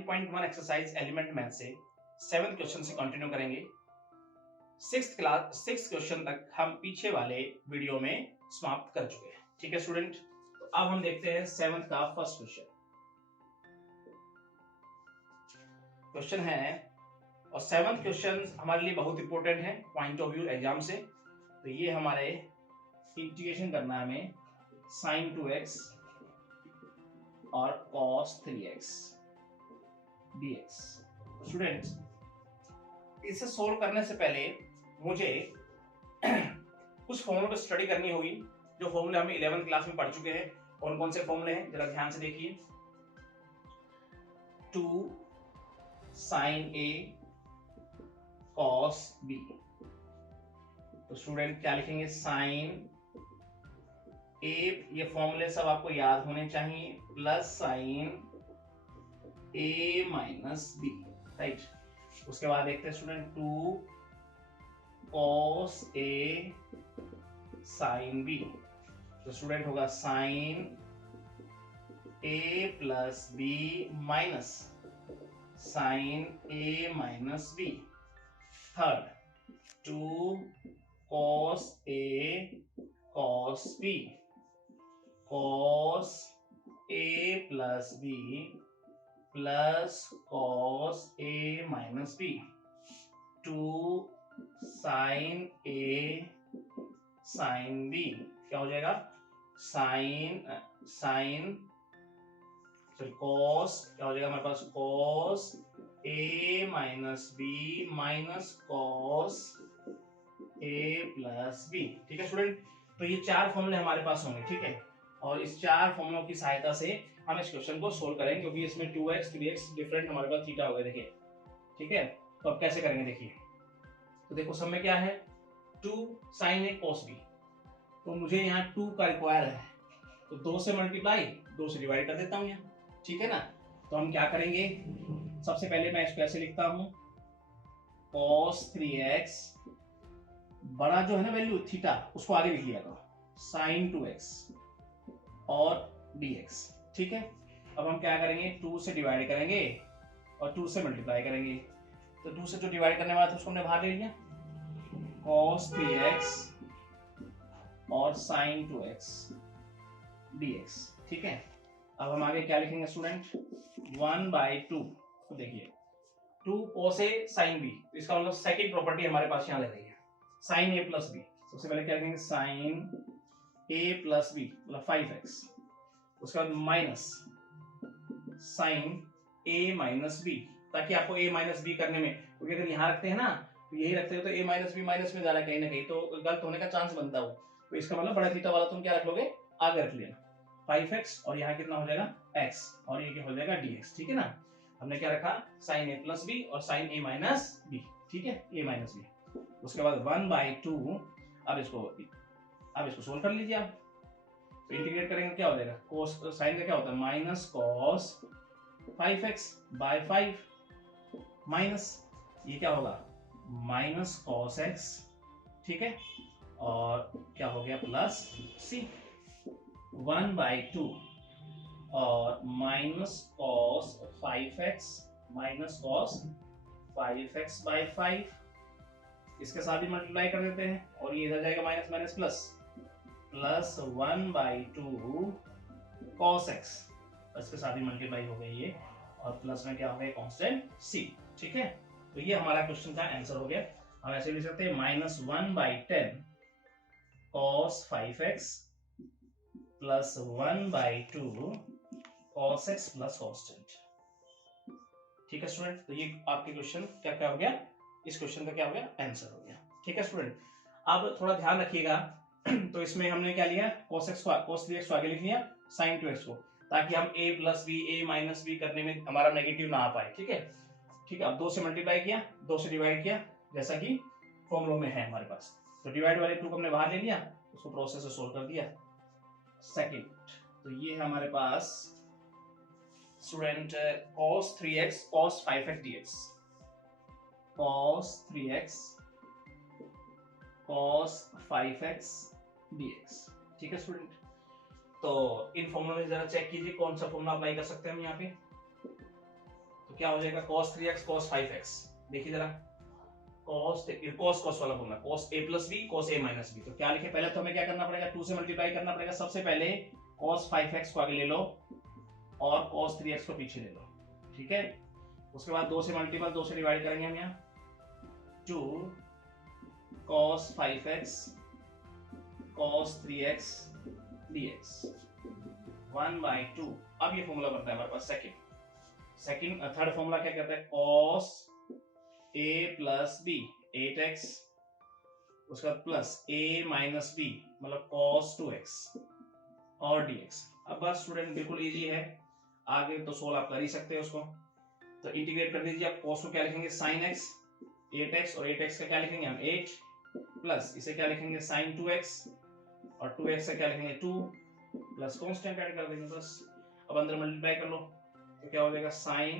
9.1 exercise element math से 7th question से continue करेंगे। 6th क्वेश्चन तक हम पीछे वाले वीडियो में समाप्त कर चुके हैं। ठीक है स्टूडेंट, तो अब हम देखते हैं 7th का फर्स्ट क्वेश्चन। क्वेश्चन है और 7th क्वेश्चन हमारे लिए बहुत इंपॉर्टेंट है पॉइंट ऑफ व्यू एग्जाम से। तो ये हमारे इंटीग्रेशन करना है हमें sin 2x और cos 3x dx। स्टूडेंट्स, इसे सोल्व करने से पहले मुझे कुछ फॉर्मूले को स्टडी करनी होगी जो फॉर्मूले हम 11th क्लास में पढ़ चुके हैं। कौन कौन से फॉर्मूले हैं जरा ध्यान से देखिए। 2 sin a cos b। तो स्टूडेंट क्या लिखेंगे? sin a, ये फॉर्मूले सब आपको याद होने चाहिए, plus sin a minus b, right. उसके बाद देखते हैं student 2 cos a sin b। तो स्टूडेंट होगा sin a plus b minus sin a minus b। Third 2 cos a cos b, cos a plus b plus cos a minus b। 2 sin a sin b क्या हो जाएगा? cos क्या हो जाएगा हमारे पास? cos a minus b minus cos a plus b। ठीक है student, तो ये 4 फॉर्मूले हमारे पास होंगे। ठीक है, और इस 4 फॉर्मूलों की सहायता से हम इस क्वेश्चन को सोल्व करेंगे, क्योंकि इसमें 2x 3x डिफरेंट हमारे पास थीटा हो गया। देखिए, ठीक है, तो अब कैसे करेंगे देखिए। तो देखो सब में क्या है? 2 sin a cos b। तो मुझे यहाँ 2 का रिक्वायर है, तो 2 से मल्टीप्लाई 2 से डिवाइड कर देता हूँ यहाँ। ठीक है ना, तो हम क्या करेंगे? सबसे पहले मैं इसको ऐसे लिखता हूँ, cos 3x बड़ा जो है ना वैल्यू थीटा, उसको आगे लिख लिया करो, sin 2x और dx। ठीक है, अब हम क्या करेंगे? 2 से डिवाइड करेंगे और 2 से मल्टीप्लाई करेंगे। तो 2 से जो डिवाइड करने वाला था उसको हमने बाहर ले लिया, cos 3x और sin 2x dx। ठीक है, अब हम आगे क्या लिखेंगे स्टूडेंट? 1/2। तो देखिए 2 cos a sin b, इसका मतलब सेकंड प्रॉपर्टी हमारे पास यहाँ लग रही है, sin a प्लस b। सबसे पहले क्या लिखेंगे? sin a प्लस b मतलब 5x। उसके बाद minus sin a minus b, ताकि आपको a माइनस b करने में, क्योंकि अगर यहाँ रखते हैं ना तो यही रखते हो तो a माइनस b माइनस में जाना कहीं ना कहीं तो गलत होने का चांस बनता हो। तो इसका मतलब बड़ा थीटा वाला तुम क्या रख लोगे? आगे रख लेना 5x, और यहाँ कितना हो जाएगा? x, और ये क्या हो जाएगा? dx। ठीक है ना, हमने क्या रखा? sin a प्लस b और sin a माइनस b। ठीक है, a माइनस b। उसके बाद 1/2। अब इसको सोल्व कर लीजिए आप, तो इंटीग्रेट करेंगे क्या हो जाएगा? cos sin का क्या होता है? Minus cos 5x by 5 minus ये क्या होगा? Minus cos x। ठीक है, और क्या हो गया? प्लस c 1/2 और minus cos 5x minus cos 5x by 5, इसके साथ ही मल्टीप्लाई कर देते हैं और ये इधर जाएगा minus minus plus 1/2 cos x, इसके साथ ही मल्टीप्लाई हो गई ये, और प्लस में क्या हो गया? Constant c। ठीक है, तो ये हमारा क्वेश्चन का आंसर हो गया। हम ऐसे लिख सकते हैं -1/10 cos 5x plus 1/2 cos x plus constant. ठीक है स्टूडेंट, तो ये आपके क्वेश्चन क्या हो गया? इस क्वेश्चन का क्या हो गया? आंसर हो गया। ठीक है स्टूडेंट, अब थोड़ा ध्यान रखिएगा। तो इसमें हमने क्या लिया? cos 3x को आगे लिख लिया, sin 2x को, ताकि हम a plus b a minus b करने में हमारा नेगेटिव ना आ पाए। ठीक है, ठीक है, अब 2 से मल्टीप्लाई किया, 2 से डिवाइड किया, जैसा कि फॉर्मूला में है हमारे पास। तो डिवाइड वाले 2 को हमने बाहर ले लिया, उसको प्रोसेस से सोल्व कर दिया। सेकंड, तो ये है हमारे पास student cos 3x cos 5x dx, cos 3x cos 5x dx। ठीक है स्टूडेंट, तो इन फॉर्मूला में जरा चेक कीजिए कौन सा फॉर्मूला अप्लाई कर सकते हैं हम यहाँ पे। तो क्या हो जाएगा cos 3x cos 5x, देखिए जरा cos वाला formula cos a plus B cos a minus B. तो क्या लिखे, पहले तो हमें क्या करना पड़ेगा, 2 से मल्टीप्लाई करना पड़ेगा। सबसे पहले cos 5x को आगे ले लो और cos 3x को पीछे ले लो, ठीक है। उसके बाद 2 से मल्टीपल 2 से डिवाइड करेंगे हम यहाँ, 2 cos 5x cos 3x dx 1/2। अब ये फॉर्मूला बनता है हमारे पास सेकंड थर्ड फॉर्मूला क्या कहता है, cos a plus B 8x, उसका प्लस a माइनस बी मतलब cos 2x और dx। अब बस स्टूडेंट बिल्कुल इजी है, आगे तो सोल्व आप कर ही सकते हैं उसको। तो इंटीग्रेट कर दीजिए आप, cos को क्या लिखेंगे sin x 8x और 8x का क्या लिखेंगे हम 8 प्लस इसे क्या लिखेंगे sin 2x और 2x से क्या लिखेंगे 2 प्लस कांस्टेंट ऐड कर देंगे बस। अब अंदर मल्टीप्लाई कर लो तो क्या हो जाएगा sin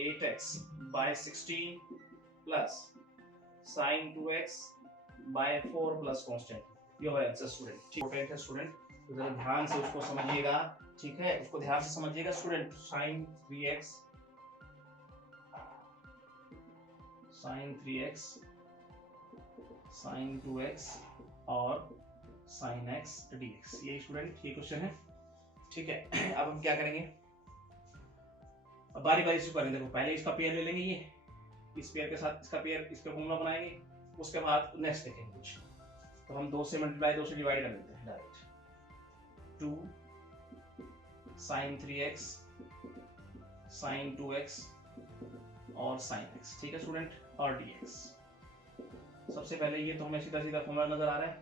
8x by 16 plus sin 2x by 4 plus constant. ये हो आंसर स्टूडेंट, ठीक है स्टूडेंट, तो जरा ध्यान से उसको समझिएगा, ठीक है, उसको ध्यान से समझिएगा student. sin 3x sin 2x और sin x dx, ये स्टूडेंट ये क्वेश्चन है, ठीक है। अब हम क्या करेंगे, अब बारी बारी से करेंगे। देखो पहले इसका पेयर ले लेंगे, ये इस पेयर के साथ इसका पेयर, इसका फॉर्मूला बनाएंगे, उसके बाद नेक्स्ट देखेंगे कुछ। तो हम 2 से मल्टीप्लाई 2 से डिवाइड कर देते हैं direct, 2 sin 3x sin 2x और sin x, ठीक है स्टूडेंट, और dx। सबसे पहले ये तो हमें सीधा सीधा फॉर्मूला नजर आ रहा है,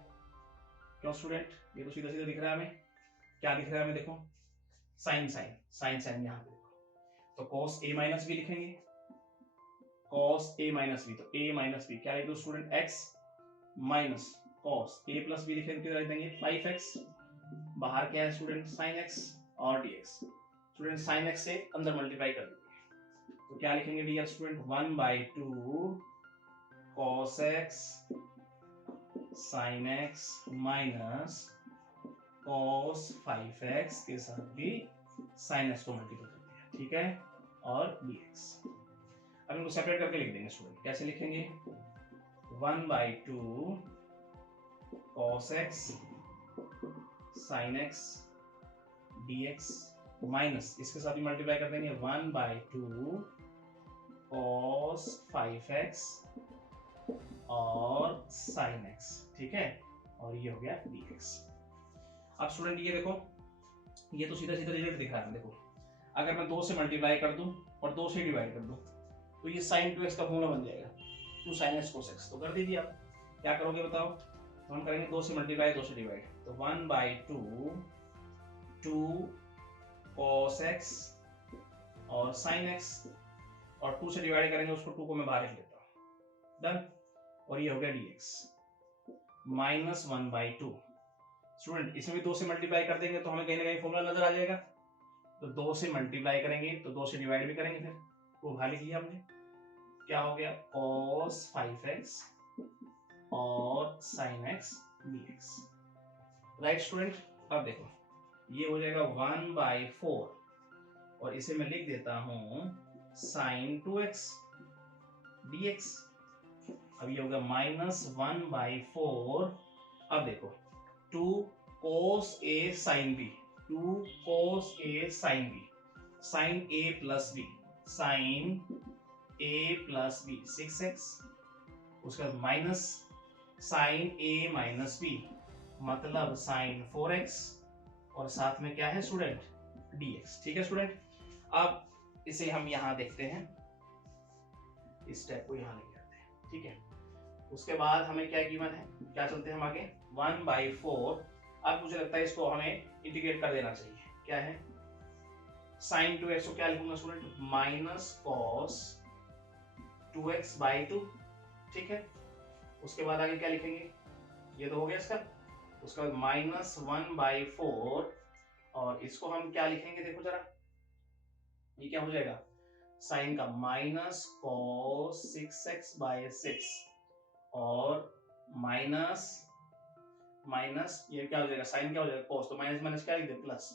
क्यों स्टूडेंट, ये तो सीधा सीधा दिख रहा है हमें। क्या दिख रहा है हमें, देखो sin यहाँ पे देखो, तो cos a माइनस बी लिखेंगे, cos a माइनस बी, तो a माइनस बी क्या लिख दो student x minus cos a plus B लिखेंगे, कितना लिख देंगे 5x, बाहर क्या है स्टूडेंट sin x और dx। स्टूडेंट sin x से अंदर मल्टीप्लाई कर देंगे, तो क्या लिखेंगे dear student 1/2 cos x sin x minus cos 5x के साथ भी sin x को मल्टीप्लाई कर दिया, ठीक है, और dx। अब इनको सेपरेट करके लिख देंगे स्टूडेंट, कैसे लिखेंगे 1/2 cos x sin x dx minus इसके साथ भी मल्टीप्लाई कर देंगे 1/2 cos 5x और sin x, ठीक है, और ये हो गया dx। अब स्टूडेंट ये देखो, ये तो सीधा सीधा रिजल्ट दिख रहा है, देखो अगर मैं 2 से मल्टीप्लाई कर दूं और 2 से डिवाइड कर दूं तो ये sin 2x का फॉर्मूला बन जाएगा 2 sin x cos x। तो कर दीजिए आप, क्या करोगे बताओ, तो हम करेंगे 2 से मल्टीप्लाई 2 से डिवाइड, तो 1/2 2 cos x और sin x, और 2 से डिवाइड करेंगे उसको, 2 को मैं बाहर लिख लेता हूँ, डन। और ये हो गया dx माइनस 1/2। स्टूडेंट इसमें भी 2 से मल्टीप्लाई कर देंगे तो हमें कहीं ना कहीं फॉर्मूला नजर आ जाएगा, तो 2 से मल्टीप्लाई करेंगे तो 2 से डिवाइड भी करेंगे, फिर वो बाहर लिख लिया हमने, क्या हो गया cos 5x और sin x dx, right student. अब देखो ये हो जाएगा 1/4 और इसे मैं लिख देता हूं sin 2x dx। अब ये होगा माइनस 1/4। अब देखो 2 cos a sin b, 2 cos a sin b, sin a plus b, sin a plus b 6x, उसके बाद minus sin a minus b मतलब sin 4x, और साथ में क्या है स्टूडेंट dx, ठीक है स्टूडेंट। अब इसे हम यहां देखते हैं, इस स्टेप को यहां लेके आते हैं, ठीक है। उसके बाद हमें क्या गिवन है, क्या चलते हैं हम आगे 1/4। अब मुझे लगता है इसको हमें इंटीग्रेट कर देना चाहिए, क्या है sin 2x को क्या लिखूंगा स्टूडेंट माइनस cos 2x/2, ठीक है। उसके बाद आगे क्या लिखेंगे, ये तो हो गया इसका, उसके बाद माइनस 1/4 और इसको हम क्या लिखेंगे, देखो जरा ये क्या हो जाएगा साइन का माइनस cos 6x/6 और माइनस माइनस ये क्या हो जाएगा साइन क्या हो जाएगा cos, तो माइनस माइनस क्या लिख दे प्लस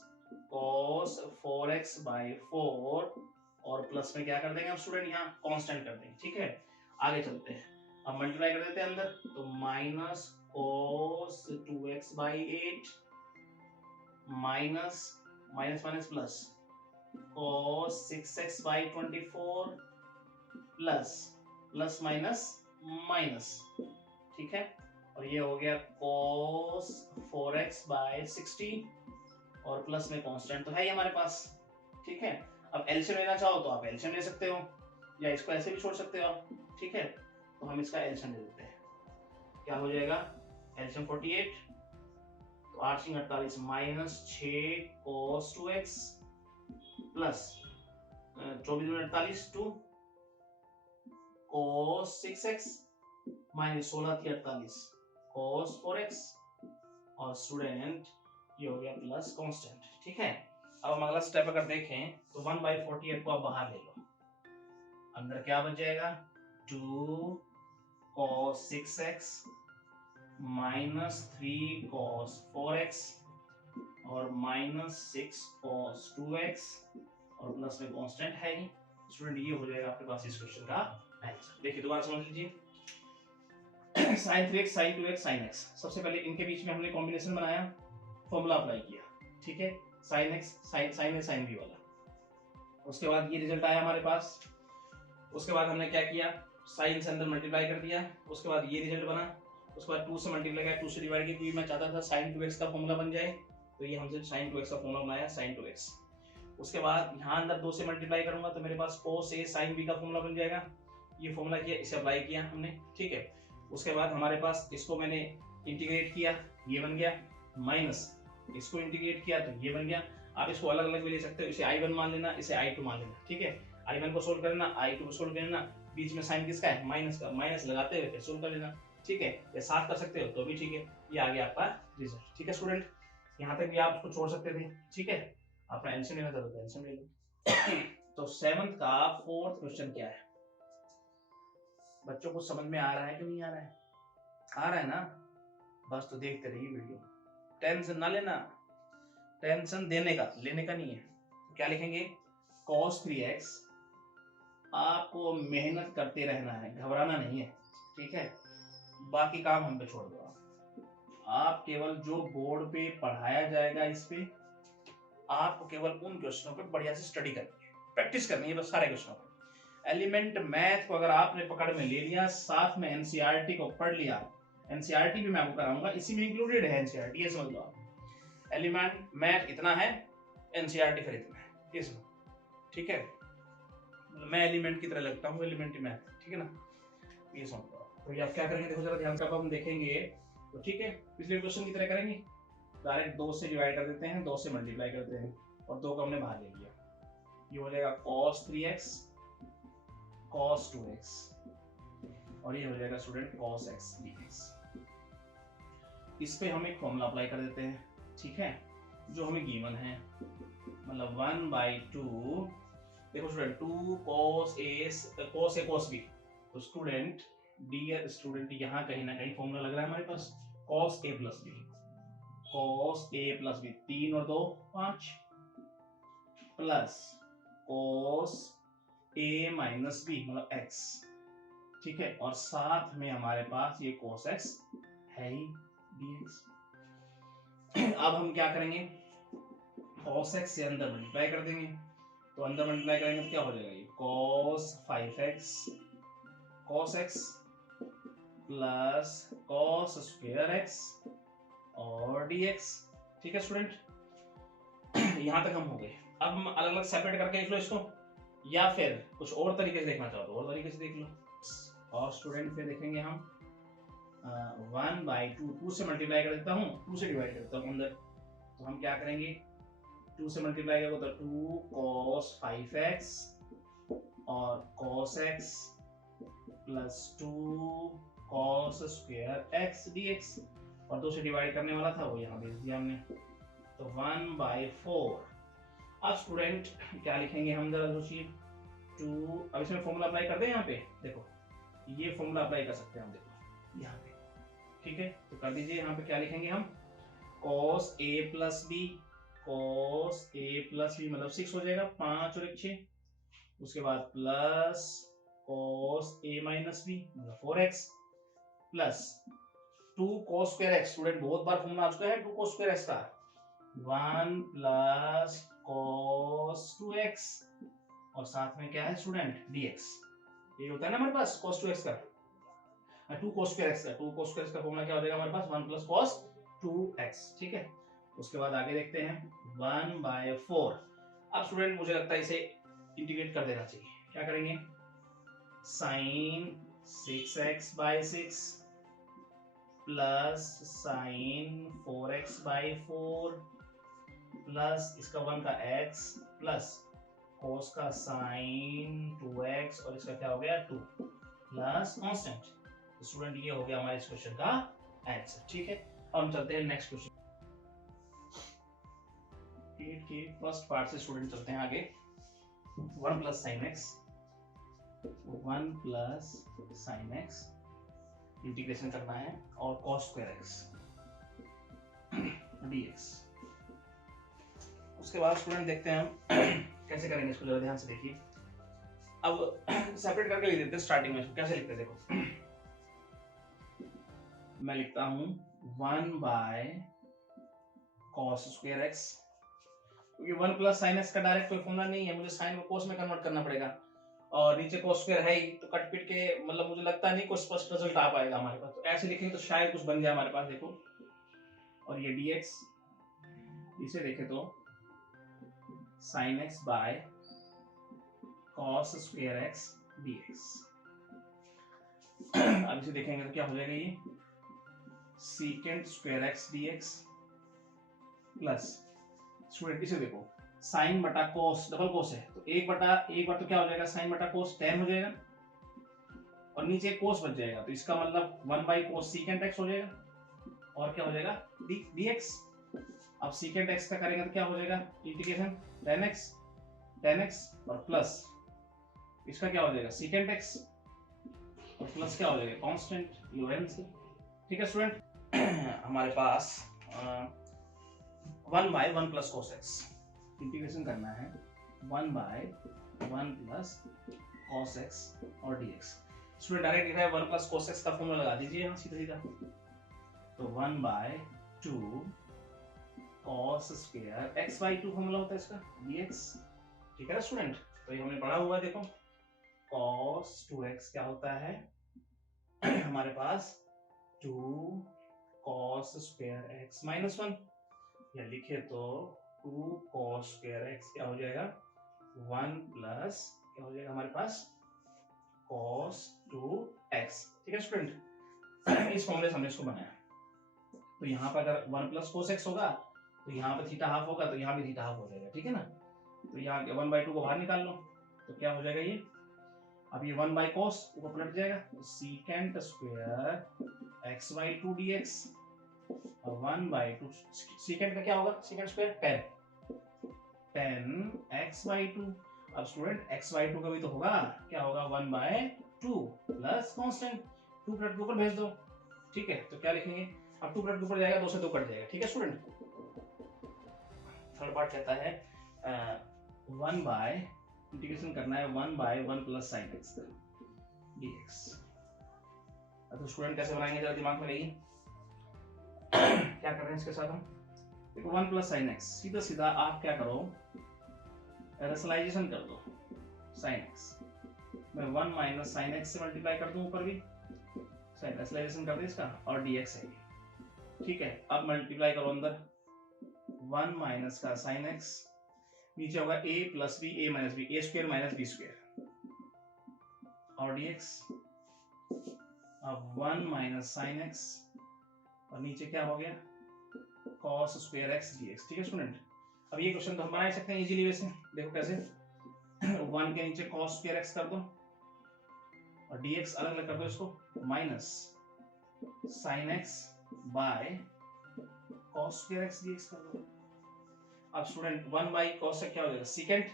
cos 4x/4 और प्लस प्लस में क्या कर देंगे अब स्टूडेंट, यहाँ कांस्टेंट कर देंगे। ठीक है, आगे चलते हैं, अब मल्टीप्लाई कर देते हैं अंदर, तो minus cos 2x by 8 minus minus minus plus cos 6x by 24 plus plus minus minus. ठीक है, और ये हो गया cos 4x बाई 60 और प्लस में कांस्टेंट तो है ही हमारे पास। ठीक है, अब एलसीएम लेना चाहो तो आप एलसीएम ले सकते हो, या इसको ऐसे भी छोड़ सकते हो आप। ठीक है, तो हम इसका एलसीएम ले लेते हैं, क्या हो जाएगा एलसीएम 48, तो 8 सिंग 48 माइनस 6 cos 2x प्लस 24 में 48 2 cos 6x माइनस 16 थी 48 cos 4x और स्टूडेंट ये हो गया प्लस कांस्टेंट। ठीक है, अब हम अगला स्टेप अगर देखें तो 1/48 को आप बाहर ले लो, अंदर क्या बच जाएगा 2 cos 6x minus 3 cos 4x और माइनस 6 cos 2x और प्लस में कांस्टेंट है ही। स्टूडेंट ये हो जाएगा आपके पास इस क्वेश्चन का आंसर। देखिए दोबारा समझ लीजिए, sin 3x sin 2x sin x, सबसे पहले इनके बीच में हमने कॉम्बिनेशन बनाया, फॉर्मूला अप्लाई किया। ठीक है, sin x sin a sin b वाला, उसके बाद ये रिजल्ट आया हमारे पास। उसके बाद हमने क्या किया, साइन से अंदर मल्टीप्लाई कर दिया, उसके बाद ये रिजल्ट बना, उसके बाद 2 से मल्टीप्लाई किया, 2 से डिवाइड किया, क्योंकि मैं चाहता था sin 2x का फॉर्मूला बन जाए, तो ये हमसे sin 2x का फॉर्मूला बनाया sin 2x। उसके बाद यहाँ अंदर 2 से मल्टीप्लाई करूंगा तो मेरे पास cos a sin b का फॉर्मूला बन जाएगा, ये फॉर्मूला किया, इसे अप्लाई किया हमने। ठीक है, उसके बाद हमारे पास इसको मैंने इंटीग्रेट किया, ये बन गया, माइनस इसको इंटीग्रेट किया तो ये बन गया। आप इसको अलग अलग भी ले सकते हो, इसे I1 मान लेना, इसे I2 मान लेना। ठीक है, I1 को सोल्व करना, I2 को सोल्व करना, बीच में साइन किसका है माइनस का, माइनस लगाते हुए फिर सोल्व कर लेना। ठीक है, ये साथ कर सकते हो तो भी ठीक है, ये आ गया आपका रिजल्ट। ठीक है स्टूडेंट, यहाँ तक भी आप इसको छोड़ सकते थे। ठीक है, आपका एलसीएम लेना था तो एलसीएम ले लो। तो 7th का 4th क्वेश्चन क्या है, बच्चों को समझ में आ रहा है कि नहीं आ रहा है? आ रहा है ना, बस तो देखते रहिए वीडियो, टेंशन ना लेना, टेंशन देने का लेने का नहीं है। तो क्या लिखेंगे cos 3x, आपको मेहनत करते रहना है, घबराना नहीं है। ठीक है, बाकी काम हम पे छोड़ दो, आप केवल जो बोर्ड पे पढ़ाया जाएगा इस पे आपको केवल उन क्वेश्चनों पे बढ़िया से स्टडी करनी है, प्रैक्टिस करनी है बस सारे क्वेश्चनों पे। एलिमेंट मैथ को अगर आपने पकड़ में ले लिया, साथ में एनसीईआरटी को पढ़ लिया, एनसीईआरटी भी मैं आपको कराऊंगा, इसी में इंक्लूडेड है एनसीईआरटी, ये समझ लो आप। एलिमेंट मैथ इतना है, एनसीईआरटी फिर इतना है, ये समझ। ठीक है, मैं एलिमेंट की तरह लगता हूँ, एलिमेंट्री मैथ, ठीक है ना, ये समझ लो। तो ये आप क्या करेंगे देखो जरा ध्यान से, अब हम देखेंगे तो ठीक है, पिछले क्वेश्चन की तरह करेंगे, डायरेक्ट 2 से डिवाइड कर देते हैं, 2 से मल्टीप्लाई करते हैं और 2 को हमने बाहर ले लिया, ये हो जाएगा cos 3x cos 2x और ये हो जाएगा स्टूडेंट cos x dx। इस पे हम एक फॉर्मूला अप्लाई कर देते हैं। ठीक है, जो हमें गिवन है, मतलब 1/2, देखो student 2 cos a cos b, तो स्टूडेंट डियर स्टूडेंट यहाँ कहीं ना कहीं फॉर्मूला लग रहा है हमारे पास cos a plus b, cos a plus b 3 और 2 5 plus cos a minus b मतलब x। ठीक है, और साथ में हमारे पास ये cos x है ही dx। अब हम क्या करेंगे, cos x से अंदर मल्टीप्लाई कर देंगे, तो अंदर मल्टीप्लाई करेंगे तो क्या हो जाएगा, ये cos 5x cos x plus cos square x और dx। ठीक है स्टूडेंट, यहां तक हम हो गए। अब हम अलग अलग सेपरेट करके लिख लो इसको, या फिर कुछ और तरीके से देखना चाहो तो और तरीके से देख लो। और स्टूडेंट फिर देखेंगे हम 1/2, 2 से मल्टीप्लाई कर देता हूँ, 2 से डिवाइड कर देता हूँ अंदर, तो हम क्या करेंगे 2 से मल्टीप्लाई करोगे तो 2 cos 5x और cos x plus 2 cos square x dx, और 2 से डिवाइड करने वाला था वो यहाँ भेज दिया हमने, तो 1/4। अब स्टूडेंट क्या लिखेंगे हम जरा सोचिए, 2, अब इसमें फॉर्मूला अप्लाई कर दें, यहाँ पे देखो ये फॉर्मूला अप्लाई कर सकते हैं हम, देखो यहाँ पे। ठीक है, तो कर दीजिए, यहाँ पे क्या लिखेंगे हम cos a plus b, cos a plus b मतलब 6 हो जाएगा, 5 और 1 6, उसके बाद plus cos a minus B मतलब 4x plus 2 cos square x। Student बहुत बार फॉर्मूला आ चुका है 2 cos स्क्वायर x का, 1 प्लस cos 2x और साथ में क्या है स्टूडेंट dx। ये होता है ना हमारे पास cos 2x का, 2 cos स्क्वायर x का, 2 cos स्क्वायर x का फॉर्मूला क्या हो जाएगा हमारे पास 1 प्लस cos 2x। ठीक है, उसके बाद आगे देखते हैं 1/4। अब स्टूडेंट मुझे लगता है इसे इंटीग्रेट कर देना चाहिए। क्या करेंगे, sign 6x/6 plus sign 4x/4 plus इसका 1 का x प्लस cos का साइन 2x और इसका क्या हो गया 2 प्लस कांस्टेंट। स्टूडेंट ये हो गया हमारे इस क्वेश्चन का आंसर। ठीक है, अब हम चलते हैं नेक्स्ट क्वेश्चन के फर्स्ट पार्ट से स्टूडेंट चलते हैं आगे। 1 plus sine x, 1 plus sine x integration करना है और cos स्क्वायर एक्स dx। उसके बाद स्टूडेंट देखते हैं हम कैसे करेंगे इसको, जरा ध्यान से देखिए। अब सेपरेट करके लिख देते हैं स्टार्टिंग में। इसको कैसे लिखते हैं देखो, मैं लिखता हूं 1/cos स्क्वायर एक्स, क्योंकि 1 प्लस साइन एक्स का डायरेक्ट कोई फॉर्मूला नहीं है, मुझे साइन को cos में कन्वर्ट करना पड़ेगा और नीचे cos स्क्वायर है ही, तो कट पिट के मतलब मुझे लगता नहीं कोई स्पष्ट रिजल्ट आ पाएगा हमारे पास। तो ऐसे लिखेंगे तो शायद कुछ बन जाए हमारे पास, देखो। और ये dx, इसे देखें तो sin x by cos square x dx। अब इसे देखेंगे तो क्या हो जाएगा, ये secant square x dx plus student इसे देखो साइन बटा कोस, डबल कोस है तो एक बार तो क्या हो जाएगा साइन बटा कोस tan हो जाएगा और नीचे कोस बच जाएगा, तो इसका मतलब 1/cos secant x हो जाएगा और क्या हो जाएगा dx। अब secant x का करेंगे तो क्या हो जाएगा इंटीग्रेशन tan x और प्लस इसका क्या हो जाएगा secant x और प्लस क्या हो जाएगा कांस्टेंट लोरेंट्ज़। ठीक है स्टूडेंट, हमारे पास 1/1 प्लस cos x इंटीग्रेशन करना है 1/1 प्लस cos x और dx। स्टूडेंट डायरेक्ट लिखा है 1 प्लस cos x का फॉर्मूला लगा दीजिए यहाँ सीधा सीधा, तो 1/2 cos स्क्वायर x/2 फॉर्मूला होता है इसका dx। ठीक है ना स्टूडेंट, तो ये हमने पढ़ा हुआ है, देखो cos 2x क्या होता है हमारे पास 2 cos स्क्वायर x माइनस 1, या लिखे तो 2 cos स्क्वायर x क्या हो जाएगा 1 प्लस क्या हो जाएगा हमारे पास cos 2x। ठीक है स्टूडेंट, इस फॉर्मूले से हमने इसको बनाया। तो यहाँ पर अगर 1 प्लस cos x होगा तो यहाँ पे थीटा हाफ होगा, तो यहाँ भी थीटा हाफ हो जाएगा। ठीक है ना, तो यहाँ 1/2 को बाहर निकाल लो तो क्या हो जाएगा ये, अब ये 1/cos ऊपर पलट जाएगा, secant स्क्वायर x/2 dx और 1/2 secant का क्या होगा secant स्क्वायर tan x/2। अब स्टूडेंट x/2 का भी तो होगा, क्या होगा 1/2 प्लस कांस्टेंट 2 प्लट के ऊपर भेज दो। ठीक है, तो क्या लिखेंगे, अब 2 प्लट के ऊपर जाएगा 2 से 2 कट जाएगा। ठीक है स्टूडेंट, थर्ड पार्ट कहता है 1 इंटीग्रेशन करना है 1/1 प्लस साइन एक्स dx। तो स्टूडेंट कैसे बनाएंगे जरा दिमाग में रहिए क्या कर रहे हैं इसके साथ हम, देखो 1 प्लस साइन एक्स, सीधा सीधा आप क्या करो रेशनलाइजेशन कर दो साइन एक्स, मैं 1 माइनस साइन एक्स से मल्टीप्लाई कर दूं ऊपर भी, साइन रेशनलाइजेशन कर दे इसका और dx है। ठीक है, अब मल्टीप्लाई करो अंदर 1 माइनस का साइन एक्स, नीचे होगा a plus B a minus B, a square minus B square और dx। अब 1 माइनस साइन एक्स और नीचे क्या हो गया cos स्क्वायर x dx। ठीक है स्टूडेंट, अब ये क्वेश्चन तो हम बना सकते हैं इजीली वैसे, देखो कैसे 1 के नीचे cos स्क्वायर x कर दो और dx अलग अलग कर दो इसको, minus sine x by cos square x dx कर दो। अब स्टूडेंट 1/cos से क्या हो जाएगा secant,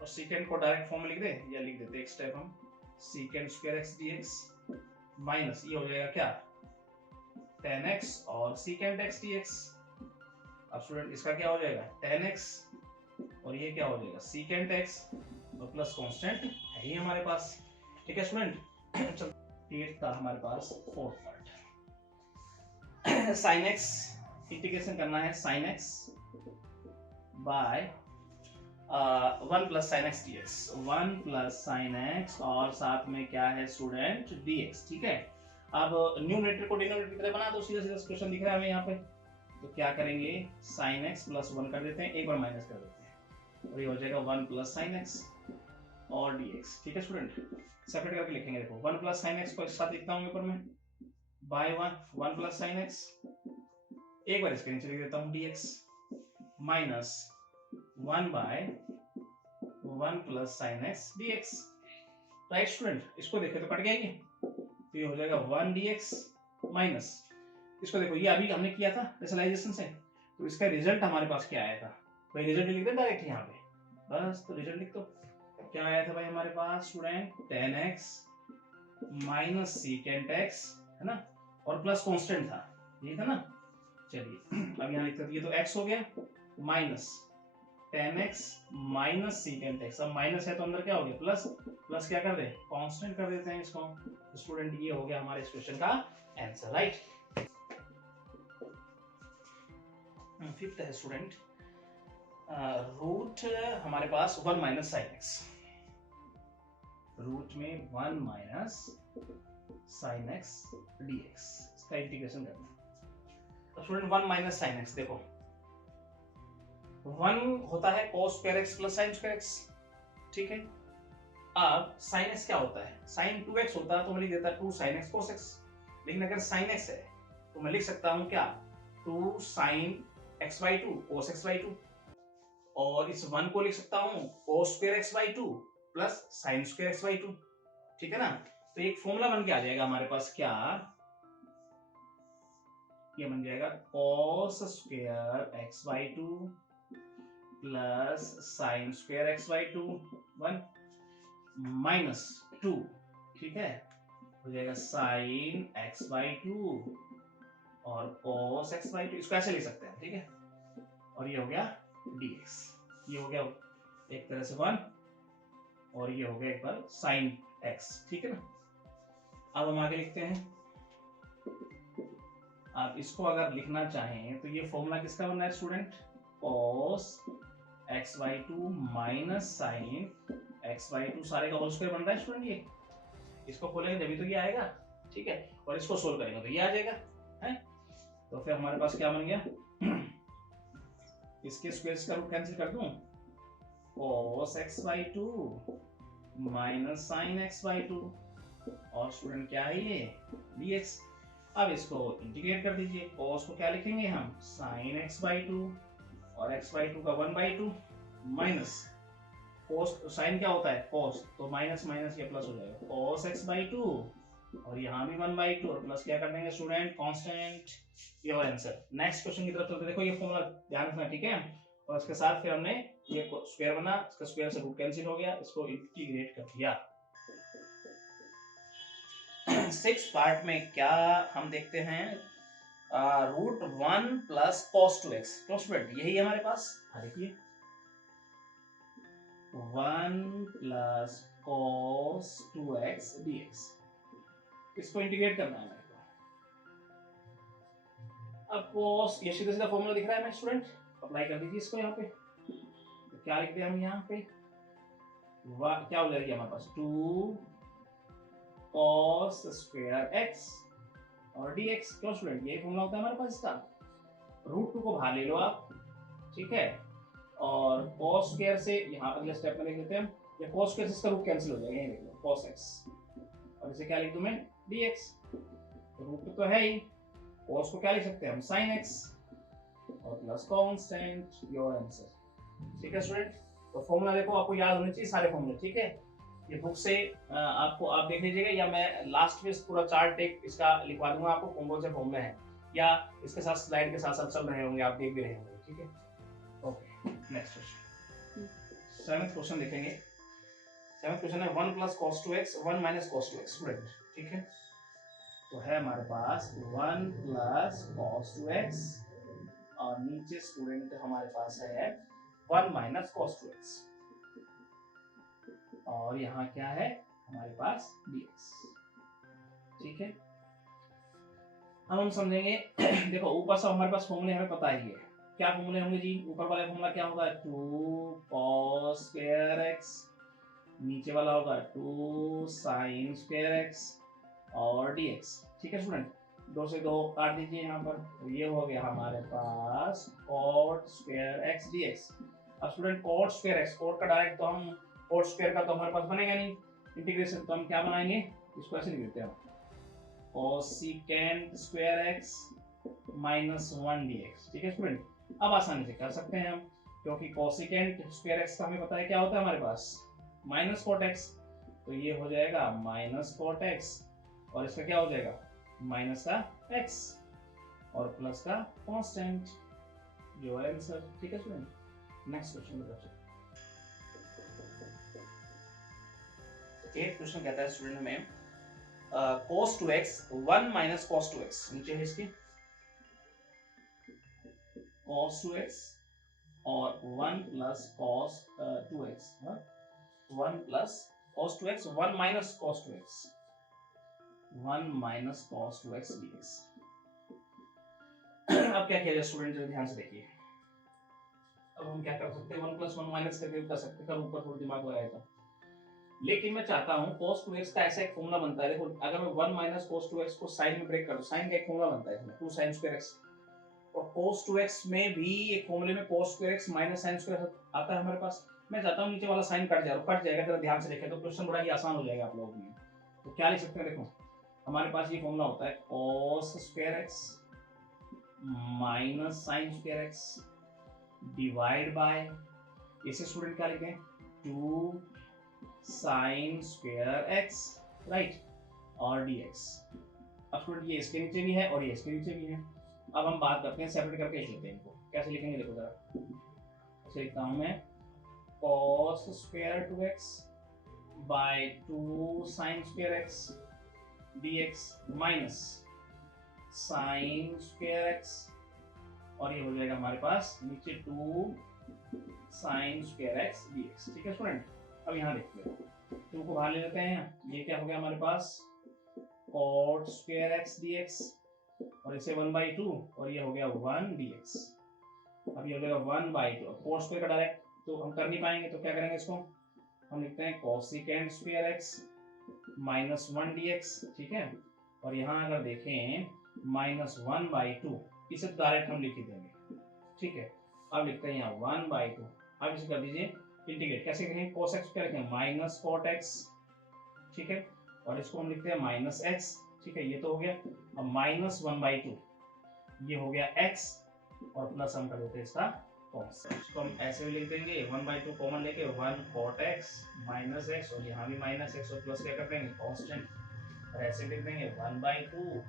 और secant को डायरेक्ट फॉर्म में लिख दे, या लिख देते एक स्टेप हम secant square x dx minus ये हो जाएगा क्या tan x और secant x dx। अब स्टूडेंट इसका क्या हो जाएगा tan x और ये क्या हो जाएगा secant x और प्लस कांस्टेंट है ही हमारे पास। ठीक है स्टूडेंट। चल 8 था हमारे पास 4th part. Sine x integration करना है, sine x by 1 plus sine x d x, 1 plus sine x और साथ में क्या है स्टूडेंट डी एक्स। ठीक है, अब न्यूमरेटर को डिनोमिनेटर की तरह बना दो, सीधा सीधा क्वेश्चन दिख रहा है हमें यहाँ पे। तो क्या करेंगे, साइन एक्स प्लस 1 कर देते हैं, एक बार माइनस कर देते हैं और ये हो जाएगा 1 प्लस साइन एक्स और डी एक्स। ठीक है स्टूडेंट, सेपरेट करके लिखेंगे। देखो 1 प्लस साइन एक्स को एक साथ लिखता हूँ ऊपर में बाय 1 प्लस साइन एक्स, एक बार इसके नीचे लिख देता हूँ d x minus 1 by 1 plus sine x d x. Right student, इसको देखे तो कट गया ये, तो ये हो जाएगा 1 dx माइनस, इसको देखो ये अभी हमने किया था रेशनलाइजेशन से, तो इसका रिजल्ट हमारे पास क्या आया था भाई, रिजल्ट लिख दे डायरेक्ट यहाँ पे बस। तो रिजल्ट लिख दो, क्या आया था भाई हमारे पास student, 10x minus secant x, है ना, और प्लस कांस्टेंट था, ये था ना। चलिए अब यहाँ लिखते, ये तो x हो गया minus 10x minus secant x, अब माइनस है तो अंदर क्या हो गया प्लस, प्लस क्या कर दे कांस्टेंट कर देते हैं इसको। स्टूडेंट ये हो गया हमारे इस क्वेश्चन का आंसर। राइट, फिफ्थ है स्टूडेंट, रूट हमारे पास 1 माइनस साइन एक्स, रूट में 1 minus sign x d x, इसका इंटीग्रेशन करना है। तो स्टूडेंट 1 माइनस साइन एक्स, देखो 1 होता है cos square x plus sine square x. ठीक है, अब साइन एक्स क्या होता है, साइन 2x होता है तो मैं लिख देता 2 साइन एक्स cos एक्स, लेकिन अगर साइन एक्स है तो मैं लिख सकता हूं क्या 2 sine x by 2 cos x by 2, और इस 1 को लिख सकता हूं cos square x by 2 plus sine square x by 2। ठीक है ना, तो एक फॉर्मूला बन के आ जाएगा हमारे पास, क्या ये बन जाएगा cos square x by 2 plus sine square x by 2 1 minus 2। ठीक है, हो जाएगा साइन एक्स बाई 2 और cos एक्स बाई 2, इसको ऐसे लिख सकते हैं। ठीक है, और ये हो गया dx, ये हो गया एक तरह से 1 और ये हो गया एक बार साइन x। ठीक है ना, अब हम आगे लिखते हैं। आप इसको अगर लिखना चाहें तो ये फॉर्मूला किसका बन रहा है student, cos x by 2 minus sine x by 2 सारे का होल स्क्वायर बन रहा है स्टूडेंट। ये इसको खोलेंगे तभी तो ये आएगा। ठीक है, और इसको सोल्व करेंगे तो ये आ जाएगा है। तो फिर हमारे पास क्या बन गया, इसके स्क्वायर का रूट कैंसिल कर दूं, cos x by 2 minus sine x by 2 और स्टूडेंट क्या है ये dx। अब इसको इंटीग्रेट कर दीजिए, cos को क्या लिखेंगे हम साइन x बाई 2 और x बाई 2 का 1 बाई 2 माइनस cos, साइन क्या होता है cos, तो माइनस माइनस ये प्लस हो जाएगा cos x बाई 2 और यहाँ भी 1 बाई 2 और प्लस क्या कर देंगे स्टूडेंट कांस्टेंट। ये हो आंसर। नेक्स्ट क्वेश्चन की तरफ चलते, देखो ये फॉर्मूला ध्यान रखना। ठीक है, और इसके साथ फिर हमने ये स्क्वायर बना, इसका स्क्वायर से रूट कैंसिल हो गया, इसको इंटीग्रेट कर दिया। 6th पार्ट में क्या हम देखते हैं, रूट 1 प्लस cos 2x, तो स्टूडेंट यही हमारे पास, देखिए 1 प्लस cos 2x dx, इसको इंटीग्रेट करना है मेरे को। अब cos, ये सीधा सीधा फॉर्मूला दिख रहा है ना स्टूडेंट, अप्लाई कर दीजिए इसको यहाँ पे। तो क्या लिखते हैं हम यहाँ पे, क्या हो जाएगी हमारे पास 2 cos स्क्वायर x और dx, क्यों स्टूडेंट ये फॉर्मूला होता है हमारे पास इसका। रूट 2 को बाहर ले लो आप, ठीक है, और cos स्क्वायर से यहाँ अगले स्टेप में लिख देते हैं, ये cos स्क्वायर से इसका रूट कैंसिल हो जाएगा, ये देख लो cos x, और इसे क्या लिख दूं मैं dx, रूट तो है ही, cos को क्या लिख सकते हैं हम sin x और प्लस कांस्टेंट, योर आंसर। ठीक है स्टूडेंट, तो फॉर्मूला देखो आपको याद होने चाहिए सारे फॉर्मूले। ठीक है, ये बुक से आपको आप देख लीजिएगा, या मैं लास्ट में पूरा चार्ट एक इसका लिखवा दूंगा आपको कौन कौन से फॉर्मूले हैं, या इसके साथ स्लाइड के साथ साथ चल रहे होंगे, आप देख भी रहे होंगे। ठीक है, okay next question, 7th question देखेंगे। 7th क्वेश्चन है 1 plus cos 2x 1 minus cos 2x student. ठीक है, तो है हमारे पास 1 प्लस cos 2x और नीचे स्टूडेंट हमारे पास है 1 माइनस cos 2x। और यहाँ क्या है हमारे पास dx। ठीक है, अब हम समझेंगे देखो ऊपर से हमारे पास फॉर्मूले हमें पता ही है, क्या फॉर्मूले होंगे जी? ऊपर वाला फॉर्मूला क्या होगा 2 cos स्क्वायर x, नीचे वाला होगा 2 sin स्क्वायर x और dx। ठीक है स्टूडेंट, 2 से 2 काट दीजिए यहाँ पर, तो ये हो गया हमारे पास cot स्क्वायर x dx। अब student cot square x, cot का डायरेक्ट तो हम cot स्क्वायर का तो हमारे पास बनेगा नहीं इंटीग्रेशन, तो हम क्या बनाएंगे, इसको ऐसे लिख देते हैं cosecant square x minus 1 dx। ठीक है स्टूडेंट, अब आसानी से कर सकते हैं हम, क्योंकि कोसिकेंट स्क्वायर x का हमें पता है क्या होता है हमारे पास माइनस कोट x, तो ये हो जाएगा माइनस कोट x और इसका क्या हो जाएगा माइनस का x और प्लस का कांस्टेंट, जो है आंसर। ठीक है स्टूडेंट, नेक्स्ट क्वेश्चन बताओ। एक क्वेश्चन कहता है स्टूडेंट में cos 2x 1 minus cos 2x, नीचे है इसके cos 2x और 1 plus cos 2x, 1 plus cos 2x 1 minus cos 2x, 1 minus cos 2x dx। अब क्या किया जाए स्टूडेंट, ध्यान से देखिए, अब हम क्या कर सकते हैं 1 प्लस 1 माइनस करके कर सकते हैं, ऊपर थोड़ा दिमाग लगाया तो, लेकिन मैं चाहता हूं cos 2x का ऐसा एक फॉर्मूला बनता है, देखो अगर मैं 1 माइनस cos 2x को साइन में ब्रेक कर दूं, साइन का एक फॉर्मूला बनता है इसमें 2 sin स्क्वायर x, और cos 2x में भी एक फॉर्मूले में cos square x minus sin square आता है हमारे पास। मैं चाहता हूं नीचे वाला साइन कट जाएगा, जरा ध्यान से देखें तो क्वेश्चन बड़ा ही आसान हो जाएगा आप लोगों के लिए। तो क्या लिख सकते हैं, देखो हमारे पास ये फॉर्मूला होता है cos square x minus sin square x divide by, इसे स्टूडेंट क्या लिखें 2 sin स्क्वायर x राइट और dx। अब स्टूडेंट ये इसके नीचे भी है और ये इसके नीचे भी है। अब हम बात करते हैं सेपरेट करके लिखते हैं इनको, कैसे लिखेंगे देखो जरा, ऐसे लिखता हूं मैं cos square 2x by 2 sin square x dx minus sin square x, और ये हो जाएगा हमारे पास नीचे 2 sin स्क्वायर x dx। ठीक है स्टूडेंट, अब यहाँ देखते हैं 2 को बाहर ले लेते हैं, ये क्या हो गया हमारे पास cot स्क्वायर x dx और इसे 1/2 और ये हो गया 1 dx। अब ये हो जाएगा 1/2, cot स्क्वायर का डायरेक्ट तो हम कर नहीं पाएंगे, तो क्या करेंगे इसको हम लिखते हैं cosecant square x minus 1 dx। ठीक है, और यहाँ अगर देखें माइनस 1/2, इसे डायरेक्ट हम लिख ही देंगे। ठीक है, अब लिखते हैं यहाँ 1/2, अब इसे कर दीजिए इंटीग्रेट, कैसे करेंगे cos x क्या लिखेंगे माइनस cot x। ठीक है, और इसको हम लिखते हैं माइनस x। ठीक है, ये तो हो गया, अब माइनस 1/2 ये हो गया x और प्लस हम कर देते हैं इसका cos, इसको हम ऐसे भी लिख देंगे 1/2 कॉमन लेके 1 cot x माइनस x और यहाँ भी माइनस x और प्लस क्या कर देंगे कांस्टेंट, और ऐसे लिख देंगे 1/2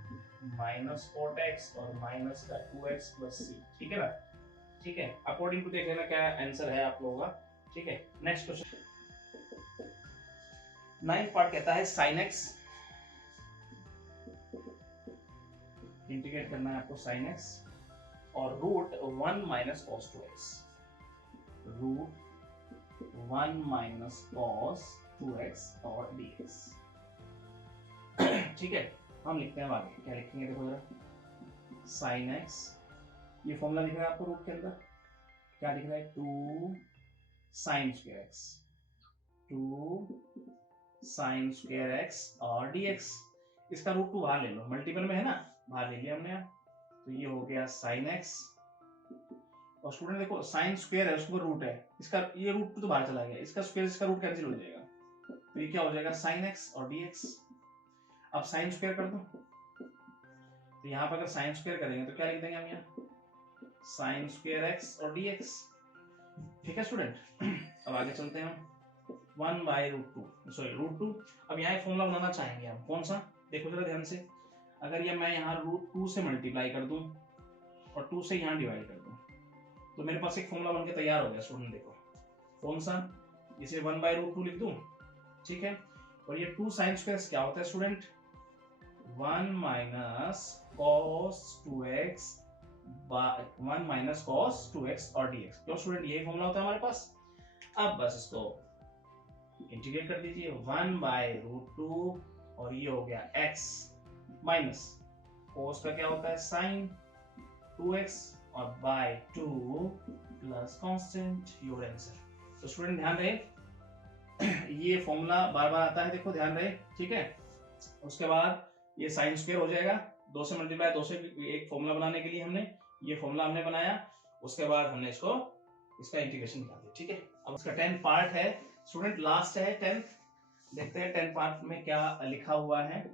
माइनस cot x और माइनस का 2x प्लस c। ठीक है ना, ठीक है, अकॉर्डिंग टू देख लेना क्या आंसर है आप लोगों का। ठीक है, नेक्स्ट क्वेश्चन 9th पार्ट कहता है sin x, इंटीग्रेट करना है आपको sin x और root 1 minus cos 2x, root 1 minus cos 2x और dx। ठीक है, हम लिखते हैं आगे, क्या लिखेंगे देखो जरा sin x, ये फॉर्मूला दिख रहा है आपको रूट के अंदर, क्या दिख रहा है 2 sin square x, 2 sin square x और dx। इसका रूट 2 बाहर ले लो, मल्टीपल में है ना, बाहर ले लिया हमने यहाँ, तो ये हो गया sin x, और स्टूडेंट देखो sin स्क्वायर है उसके ऊपर रूट है, इसका ये रूट 2 तो बाहर चला गया, इसका स्क्वायर इसका रूट कैंसिल हो जाएगा, तो ये क्या हो जाएगा sin x और dx। अब sin स्क्वायर कर दो, तो यहाँ पर अगर sin स्क्वायर करेंगे तो क्या लिख देंगे हम यहाँ sin स्क्वायर x और dx। ठीक है स्टूडेंट, अब आगे चलते हैं हम 1/√2 सॉरी √2। अब यहाँ एक फॉर्मूला बनाना चाहेंगे हम, कौन सा देखो जरा ध्यान से, अगर ये मैं यहाँ √2 से मल्टीप्लाई कर दूं और 2 से यहाँ डिवाइड कर दूं, तो मेरे पास एक फॉर्मूला बनके तैयार हो गया स्टूडेंट। देखो कौन सा, इसे 1/√2 लिख दूं। ठीक है, और ये 2 sin स्क्वायर क्या होता है student 1 minus cos 2x 1 minus cos 2x और dx, क्यों स्टूडेंट यही फॉर्मूला होता है हमारे पास। अब बस इसको इंटीग्रेट कर दीजिए 1/√2 और ये हो गया x माइनस cos का क्या होता है sin 2x और by 2 plus constant your answer. तो स्टूडेंट ध्यान रहे ये फॉर्मूला बार बार आता है, देखो ध्यान रहे, ठीक है। उसके बाद ये साइन स्क्वायर हो जाएगा, 2 से मल्टीप्लाई 2 से एक फॉर्मूला बनाने के लिए हमने ये फॉर्मूला हमने बनाया, उसके बाद हमने इसका इंटीग्रेशन निकाल दिया, ठीक है। अब उसका 10 पार्ट है स्टूडेंट, लास्ट है 10, देखते हैं 10 पार्ट में क्या लिखा हुआ है।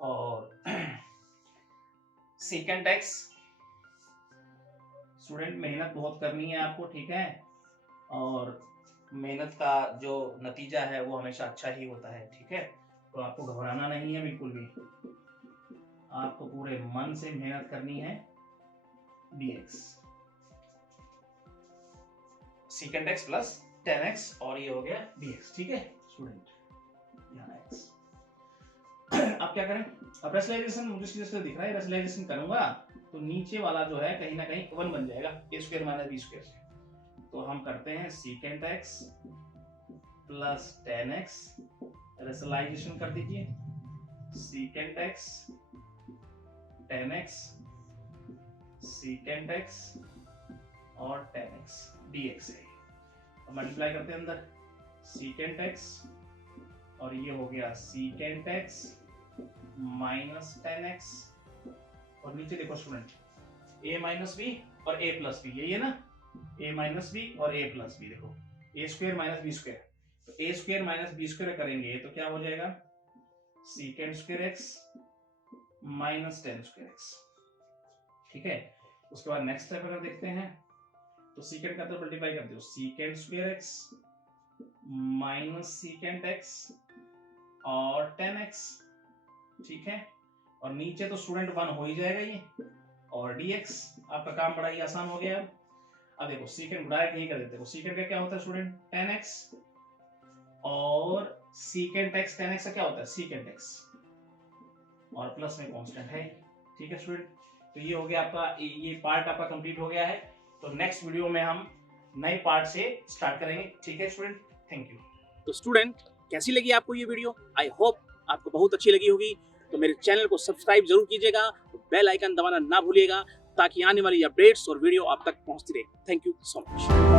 और सेकेंड एक्स स्टूडेंट मेहनत बहुत करनी है आपको, ठीक है, और मेहनत का जो नतीजा है वो हमेशा अच्छा ही होता है, ठीक है। तो आपको घबराना नहीं है बिल्कुल भी, आपको पूरे मन से मेहनत करनी है। dx secant x plus 10x और ये हो गया dx, ठीक है स्टूडेंट, यहाँ x। अब क्या करें, अब रेशनलाइजेशन मुझे इस तरह दिख रहा है, रेशनलाइजेशन करूंगा तो नीचे वाला जो है कहीं ना कहीं 1 बन जाएगा a square minus b square से। तो हम करते हैं secant x plus 10x, rationalisation कर दीजिए, secant x 10x secant x और 10x dx है। अब मल्टीप्लाई करते हैं अंदर, secant x और ये हो गया secant x माइनस 10x और नीचे देखो स्टूडेंट a माइनस b और a प्लस b, यही है ना, a माइनस b और a प्लस b, देखो a square minus b square, तो a square minus b square करेंगे तो क्या हो जाएगा secant square x minus 10 square x, ठीक है। उसके बाद नेक्स्ट स्टेप अगर देखते हैं तो secant का तो मल्टीप्लाई कर दो, secant square x minus secant x और 10x, ठीक है। और नीचे तो स्टूडेंट 1 हो ही जाएगा ये, और dx आपका काम बड़ा ही आसान हो गया। अब देखो secant डायरेक्ट यही कर देते हो, secant का क्या होता है स्टूडेंट 10x और secant x 10x का क्या होता है secant x और प्लस में कांस्टेंट है, ठीक है स्टूडेंट। तो ये हो गया आपका, ये पार्ट आपका कंप्लीट हो गया है। तो नेक्स्ट वीडियो में हम नए पार्ट से स्टार्ट करेंगे, ठीक है स्टूडेंट, थैंक यू। तो स्टूडेंट कैसी लगी आपको ये वीडियो? आई होप आपको बहुत अच्छी लगी होगी। तो मेरे चैनल को सब्सक्राइब जरूर कीजिएगा, बेल आइकन दबाना ना भूलिएगा ताकि आने वाली अपडेट्स और वीडियो आप तक पहुंचती रहे। Thank you so much.